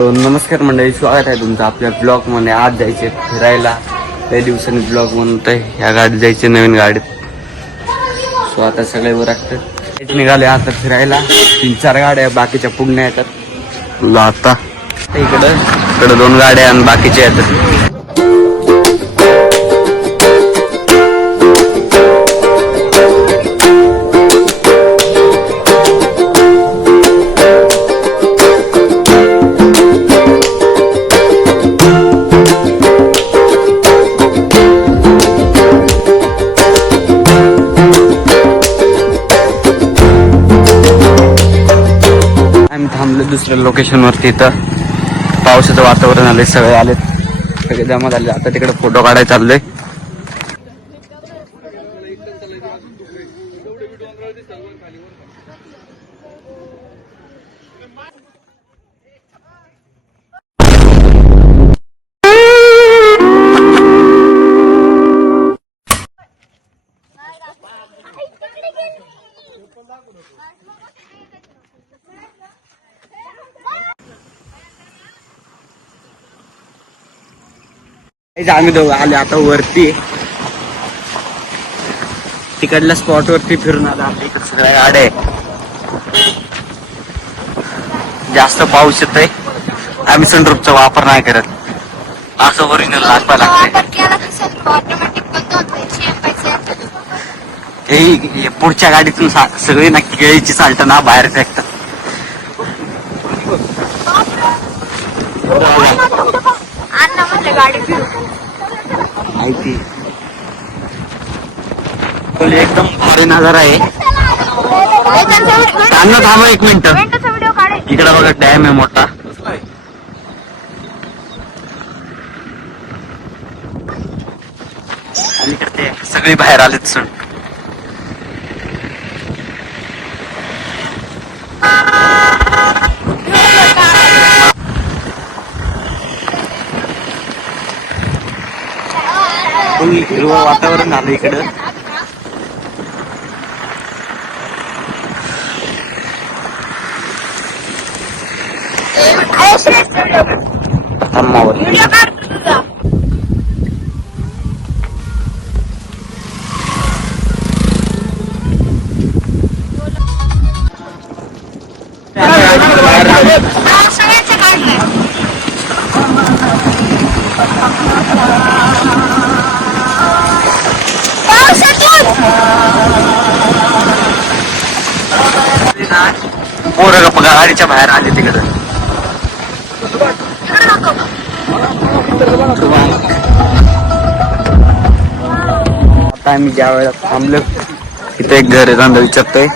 नमस्कार मंडळी, स्वागत आहे तुमचं आपल्या ब्लॉग मध्ये. आज जायचे फिरायला, काही दिवसांनी ब्लॉग बनवत आहे. ह्या गाडीत जायचे, नवीन गाडीत. सो आता सगळे वर असतात, निघाले आता फिरायला. 3-4 गाड्या बाकीच्या पुढण्या येतात. आता इकडं 2 गाड्या आणि बाकीच्या येतात. थांबलो दुसऱ्या लोकेशन वरती. इथं पावसाचं वातावरण आलंय, सगळे आलेत, सगळे जमा झाले. आता तिकडे फोटो काढायला चाललोय. आम्ही दोघं आले आता वरती, तिकडल्या स्पॉट वरती फिरून आला. आपल्या इकडे सगळ्या गाड्या आहे. जास्त पाऊस येतोय, आम्ही सनरूफचा वापर नाही करत. असं ओरिजिनल लागवा लागतंय. पुढच्या गाडीतून सगळी ना केळीची साल्ट ना बाहेर फेकतात. माहिती एकदम भारी नजारा आहे. अन्न थांबा 1 मिनिट. इकडे बघा डॅम आहे मोठा. आणि इकडे सगळी बाहेर आलेत सण. हिरवं वातावरण आलं इकडं. पोरं गाडीच्या बाहेर आले तिकडं. आता आम्ही ज्या वेळेला थांबलो, इथे एक घर आहे, धंदा विचारतोय.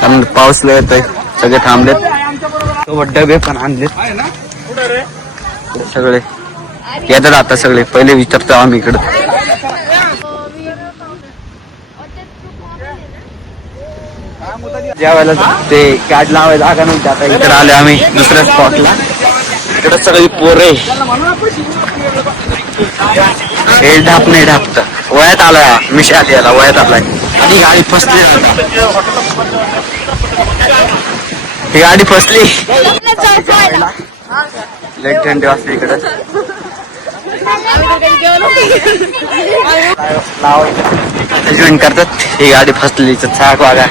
कारण पाऊस लय येतोय, सगळे थांबलेत. डबे पण आणलेत, सगळे येतात आता सगळे. पहिले विचारतो आम्ही इकडं. ज्या वेळेला ते गाडी लावायला जागा नव्हती, आता इकडे आले आम्ही दुसऱ्या स्पॉटला. इकडे सगळी पोरे हे ढाप नाही ढापत. वयात आलाय मिशा आली, याला वयात आलाय. आणि गाडी फसली. ही गाडी फसली. लेट 20 वाजता इकडे जॉईन करतात. ही गाडी फसली, चाक वागा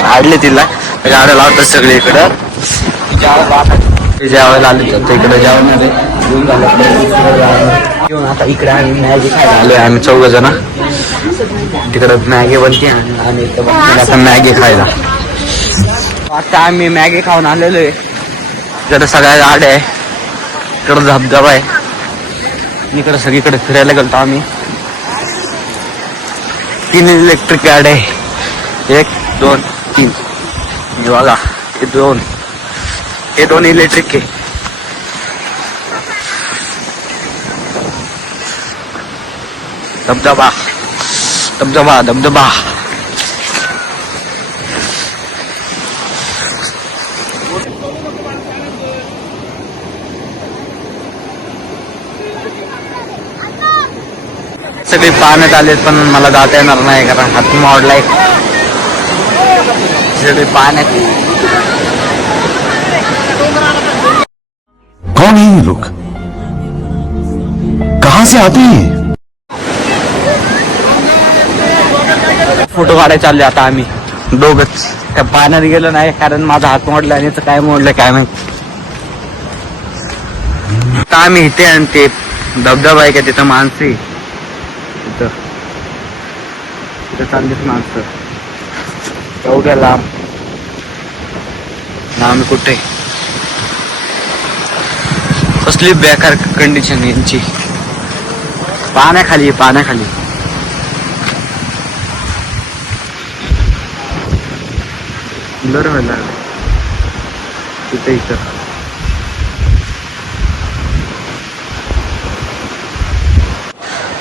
काढले तिला. गाड्या लावतात सगळे इकडं. ज्या वेळेला आले तर इकडे जेवण घेऊन आता इकडे आम्ही मॅगी खायला आलोय. आम्ही 4 जण तिकडे मॅगी बनते आणि आता मॅगी खायला. आता आम्ही मॅगी खाऊन आलेलो आहे. इकडे सगळ्या गाड्या आहे, इकडे धबधबा आहे. इकडे सगळीकडे फिरायला गेलो आम्ही. 3 इलेक्ट्रिक गाड्या आहे. 1, 2, 3. बघा हे 2 इलेक्ट्रिक आहे. धबधबा धबधबा धबधबा. सगळे पाण्यात आलेत, पण मला जाता येणार नाही कारण हात मोडलाय. सगळे पाण्यात हैं ये लोग? कहां से आते हैं? फोटो काढायला चालले आता आम्ही दोघच. त्या पाण्यात गेलो नाही कारण माझा हात मोडला आणि याचं काय मोडलं काय माहिती. आता आम्ही इथे आणि ते धबधबा आहे का तिथं माणसं आहे. तिथं चाललीच माणसं एवढ्या लांब ना. आम्ही कुठे कसली बेकार कंडिशन यांची. पाण्याखाली ब्लर व्हायला लागलं तिथे. इथं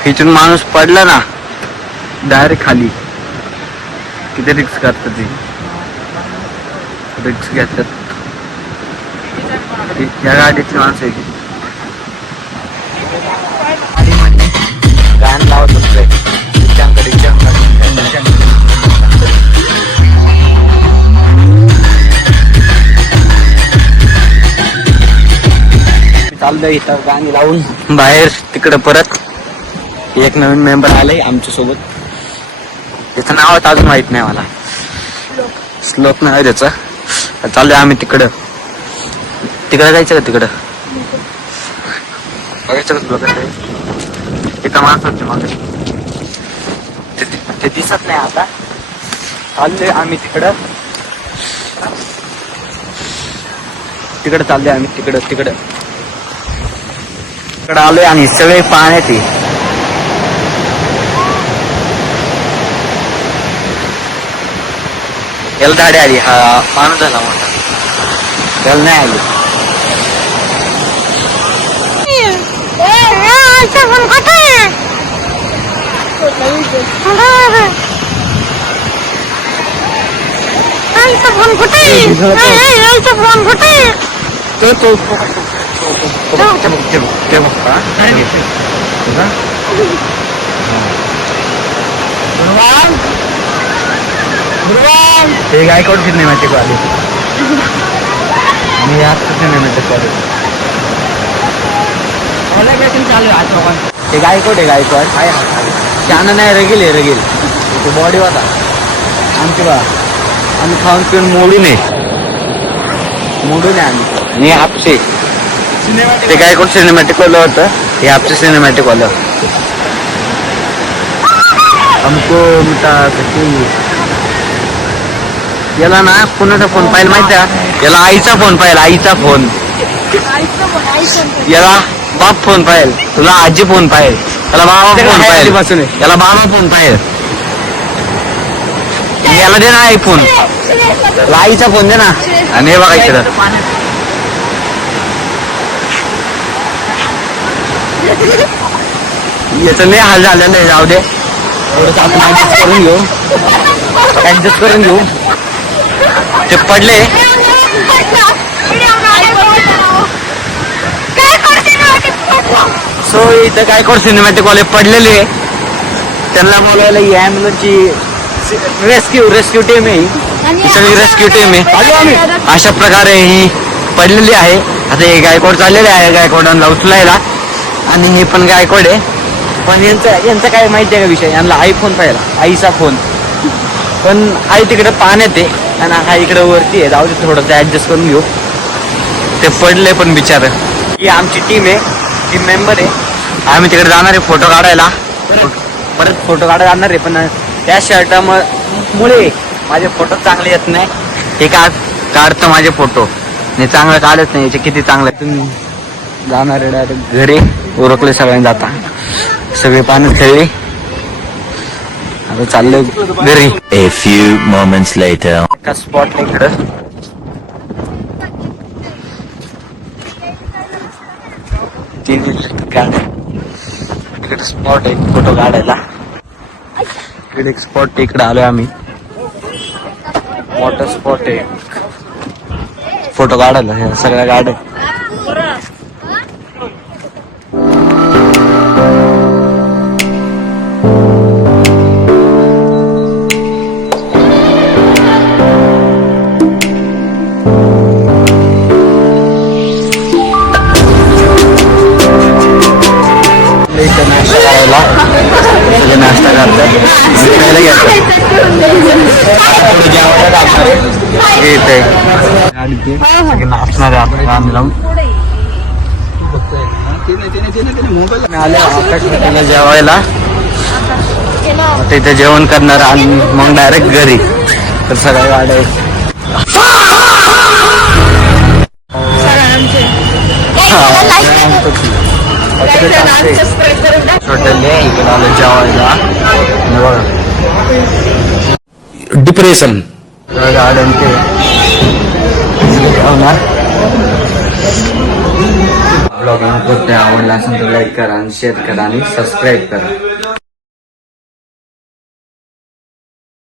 इथून माणूस पडला ना डायरेक्ट खाली. किती रिक्स करतात ते. रिक्स घेतात या गाडीची माणसं आहे. गाणं लावत असतोय चाललंय इथं गाणी लावून बाहेर. तिकडे परत एक नवीन मेंबर आलाय आमच्या सोबत. त्याचं नाव अजून माहित नाही मला. श्लोक नाव आहे त्याचं. चाललोय आम्ही तिकडं जायचं का तिकडं बघायचं का तुला? तिथं माणसाचे मागे ते दिसत नाही आता. चाललोय आम्ही तिकडं चाललोय आम्ही तिकडं आलोय आणि सगळे पाण्यात आहे. याला दाढी आली. हा माणूस झाला मोठा. त्याला नाही आली. ते गायकवाड सिनेमॅटिक वाले. मी आता सिनेमॅटिक वाले चालू आहे. ते गायकवाड आहे. त्यानं नाही रगेल ते बॉडी होता आमची बा. आम्ही खाऊन पिऊन मोडून आम्ही. आणि आपसे ते गायकवाड सिनेमॅटिक वालं होतं. हे आपसे सिनेमॅटिक वालं. हमको याला ना कोणाचा फोन पाहिजे माहिती आहे? याला आईचा फोन पाहिजे. आईचा फोन. याला बाप फोन पाहिजे. तुला आजी फोन पाहिजे. याला बाबा फोन पाहिजे. याला बाबा फोन पाहिजे. याला दे ना आयफोन. याला आईचा फोन दे ना. आणि हे बघा इकडं याचं नाही हाल झालेलं आहे. जाऊ दे थोडंसं आपण ऍडजस्ट करून घेऊ. ते पडले. सो इथं गायकवाड सिनेमॅटिक वाले पडलेले. त्यांना बोलवायला ही ॲम्ब्युलन्सची रेस्क्यू टीम आहे. सगळी रेस्क्यू टीम आहे. अशा प्रकारे ही पडलेली आहे. आता हे गायकवाड चाललेले आहे गायकवाडांना उचलायला. आणि हे पण गायकवाड आहे. पण यांचं काय माहिती आहे का विषय? यांना आयफोन पाहिला. आईचा फोन. पण आई तिकडे पाण्यात आहे आणि हा इकडे वरती आहे. जाऊ दे थोडंसं ऍडजस्ट करून घेऊ. ते पडले पण बिचार. ही आमची टीम आहे. टीम मेंबर आहे. आम्ही तिकडे जाणार आहे फोटो काढायला. परत फोटो काढायला जाणार आहे. पण त्या शर्टामुळे माझे फोटो चांगले येत नाही. हे काढतं माझे फोटो नाही चांगलं काढत नाही. याचे किती चांगले. तुम्ही जाणार आहे डायरेक्ट घरी. ओरखले सगळ्यांनी जाता. सगळे पाण्यात खेळले. आता चाललंय घरी. A few moments later. का स्पॉट इकडं तीन गाड्या. इकडे स्पॉट आहे फोटो काढायला. इकडे एक स्पॉट इकडे आलोय आम्ही. वॉटर स्पॉट आहे फोटो काढायला. ह्या सगळ्या गाड्या. इथे गाडीचे सगळे नाचणारे आपण राम लावून आले आकाश जेवायला. आता इथे जेवण करणार आणि मग डायरेक्ट घरी. तर सगळ्या गाड्या छोट्याले इकडे आलं जेवायला. Depression. गार्डन ते ब्लॉग आवडला असेल तर लाईक करा आणि शेअर करा आणि सबस्क्राईब करा.